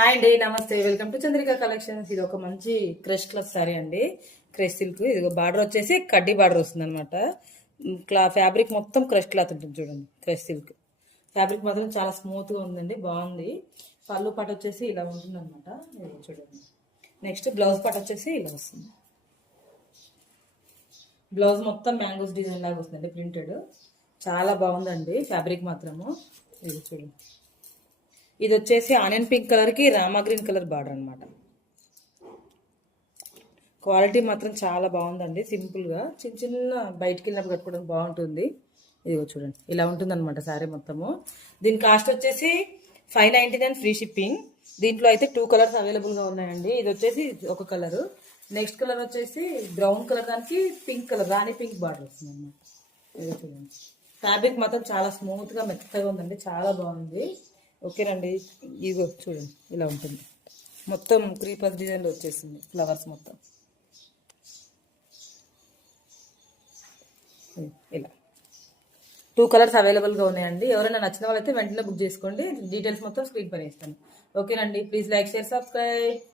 Hi అండి, నమస్తే. Welcome to Chandrika collections. ఇది ఒక మంచి క్రష్ క్లాత్ సారీ అండి. Crush silk. ఇది బార్డర్ వచ్చేసి కడ్డీ బార్డర్ వస్తుంది అనమాట. ఫ్యాబ్రిక్ మొత్తం క్రష్ క్లాత్ ఉంటుంది చూడండి. క్రష్ సిల్క్ ఫ్యాబ్రిక్ మాత్రం చాలా స్మూత్ గా ఉందండి, బాగుంది. పళ్ళు పాట వచ్చేసి ఇలా ఉంటుంది అనమాట. చూడండి. నెక్స్ట్ బ్లౌజ్ పాట వచ్చేసి ఇలా వస్తుంది. బ్లౌజ్ మొత్తం మ్యాంగోస్ డిజైన్ లాగా వస్తుందండి, ప్రింటెడ్. చాలా బాగుందండి ఫ్యాబ్రిక్ మాత్రము. ఇది చూడండి. ఇది వచ్చేసి ఆనియన్ పింక్ కలర్ కి రామా గ్రీన్ కలర్ బార్డర్ అనమాట. క్వాలిటీ మాత్రం చాలా బాగుందండి. సింపుల్ గా చిన్న చిన్న బయటికి వెళ్ళినప్పుడు కట్టుకోవడం బాగుంటుంది. ఇదిగో చూడండి, ఇలా ఉంటుంది అనమాట శారీ మొత్తము. దీని కాస్ట్ వచ్చేసి 599 ఫ్రీ షిప్పింగ్. దీంట్లో అయితే 2 కలర్స్ అవైలబుల్ గా ఉన్నాయండి. ఇది వచ్చేసి ఒక కలర్, నెక్స్ట్ కలర్ వచ్చేసి బ్రౌన్ కలర్, దానికి పింక్ కలర్ రాణి పింక్ బార్డర్ వస్తుంది అనమాట. ఇదిగో చూడండి. ఫ్యాబ్రిక్ మాత్రం చాలా స్మూత్ గా మెత్తగా ఉందండి, చాలా బాగుంది. ఓకేనండి. ఇదిగో చూడండి, ఇలా ఉంటుంది. మొత్తం క్రీపర్ డిజైన్ వచ్చేసింది, ఫ్లవర్స్ మొత్తం ఇలా 2 కలర్స్ అవైలబుల్గా ఉన్నాయండి. ఎవరైనా నచ్చిన వాళ్ళైతే వెంటనే బుక్ చేసుకోండి. డీటెయిల్స్ మొత్తం స్క్రీన్ పైన ఇస్తాను. ఓకేనండి. Please like, share, subscribe.